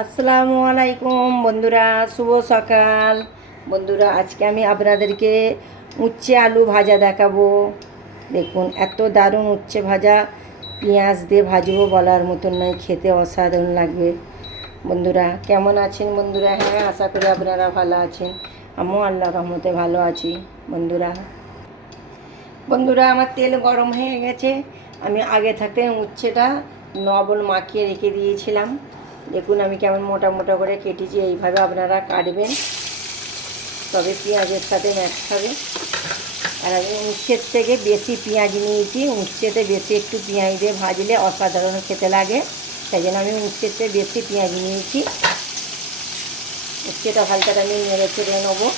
আসসালামু আলাইকুম বন্ধুরা, শুভ সকাল। বন্ধুরা, আজকে আমি আপনাদেরকে উচ্ছে আলু ভাজা দেখাবো। দেখুন, এত দারুণ উচ্ছে ভাজা পেঁয়াজ দিয়ে ভাজবো, বলার মতন নয়, খেতে অসাধারণ লাগবে। বন্ধুরা কেমন আছেন? বন্ধুরা, হ্যাঁ, আশা করি আপনারা ভালো আছেন। আমিও আল্লাহর রহমতে ভালো আছি। বন্ধুরা বন্ধুরা আমার তেল গরম হয়ে গেছে। আমি আগে থাকতে উচ্ছেটা লবণ মাখিয়ে রেখে দিয়েছিলাম। দেখুন আমি কেমন মোটা মোটা করে কেটেছি। এইভাবে আপনারা কাটবেন, তবে পেঁয়াজের সাথে ম্যাচ হবে। আর আমি উচ্ছের থেকে বেশি পেঁয়াজ নিয়েছি। উচ্ছেতে বেশি একটু পেঁয়াজ দিয়ে ভাজলে অসাধারণ খেতে লাগে, তাই জন্য আমি উচ্ছের থেকে বেশি পেঁয়াজ নিয়েছি। উচ্ছেটা হালকা আমি নেড়ে চেড়ে নেবো।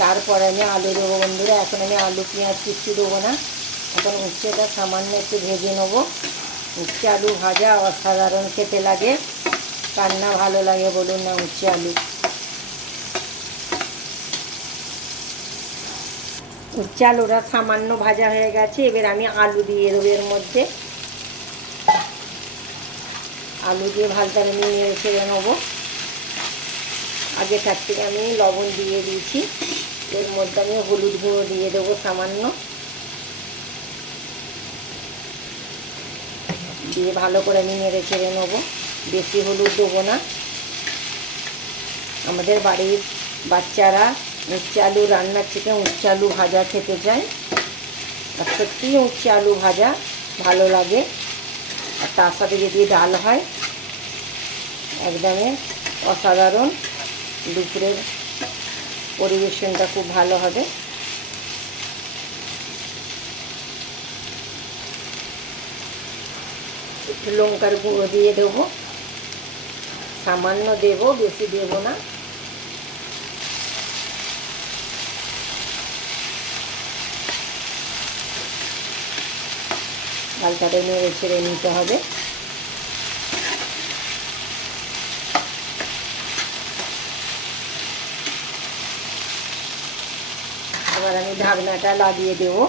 তারপরে আমি আলু দেবো। বন্ধুরা, এখন আমি আলু পেঁয়াজ কিছু দেবো না, এখন উচ্ছেটা সামান্য একটু ভেজে নেবো। উচ্ছে আলু ভাজা অসাধারণ খেতে লাগে। কার না ভালো লাগে বলুন না উচ্ছে আলু? উচ্ছে আলুটা সামান্য ভাজা হয়ে গেছে। এবার আমি আলু দিয়ে দেবো এর মধ্যে। আলু দিয়ে ভালটা আমি নেড়ে ছেড়ে নেবো। আগেটার থেকে আমি লবণ দিয়ে দিয়েছি। এর মধ্যে আমি হলুদ গুঁড়ো দিয়ে দেবো সামান্য, দিয়ে ভালো করে আমি নেড়ে চেড়ে নেবো। বেশি হলুদ দেবো না। আমাদের বাড়ির বাচ্চারা উচ্ছে আলু রান্নার থেকে উচ্ছে আলু ভাজা খেতে চায়, আর সত্যিই উচ্ছে আলু ভাজা ভালো লাগে। আর তার সাথে যদি ডাল হয়, একদমই অসাধারণ। দুপুরের পরিবেশনটা খুব ভালো হবে। একটু লঙ্কার গুঁড়ো দিয়ে দেবো, সামান্য দেবো, বেশি দেবো না। হালকাটা নেড়ে ছেড়ে নিতে হবে। আবার আমি ঢাকনাটা লাগিয়ে দেবো।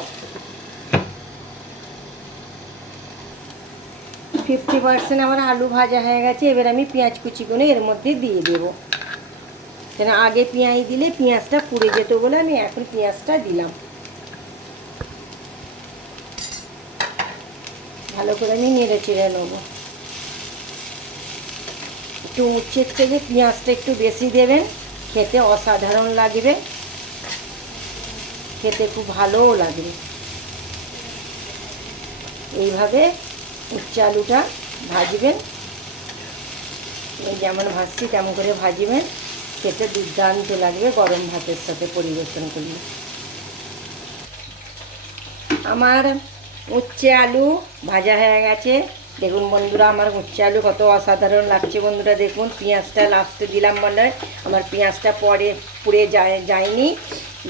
50% আমার আলু ভাজা হয়ে গেছে। এবার আমি পেঁয়াজ কুচিগুলো এর মধ্যে দিয়ে দেবো। কেন আগে পেঁয়াজ দিলে পেঁয়াজটা পুড়ে যেত বলে আমি এখন পেঁয়াজটা দিলাম। ভালো করে আমি নেড়ে চেড়ে নেবো। একটু উচ্ছের থেকে পেঁয়াজটা একটু বেশি দেবেন, খেতে অসাধারণ লাগবে, খেতে খুব ভালোও লাগবে। এইভাবে উচ্ছে আলুটা ভাজবেন, যেমন ভাজছি তেমন করে ভাজবেন। খেতে দুর্দান্ত লাগবে গরম ভাতের সাথে পরিবেশন করলে। আমার উচ্ছে আলু ভাজা হয়ে গেছে। দেখুন বন্ধুরা, আমার উচ্ছে আলু কত অসাধারণ লাগছে। বন্ধুরা দেখুন, পেঁয়াজটা লাস্টে দিলাম বলে আমার পেঁয়াজটা পরে পুড়ে যায়নি।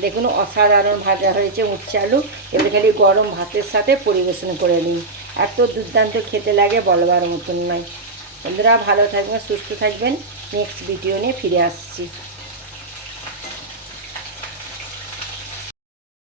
দেখুন অসাধারণ ভাজা হয়েছে উচ্ছে আলু। এবার খালি গরম ভাতের সাথে পরিবেশন করে নিন। এত দুর্দান্ত খেতে লাগে, বলবার মতন নয়। বন্ধুরা ভালো থাকবেন, সুস্থ থাকবেন। নেক্সট ভিডিও নিয়ে ফিরে আসছি।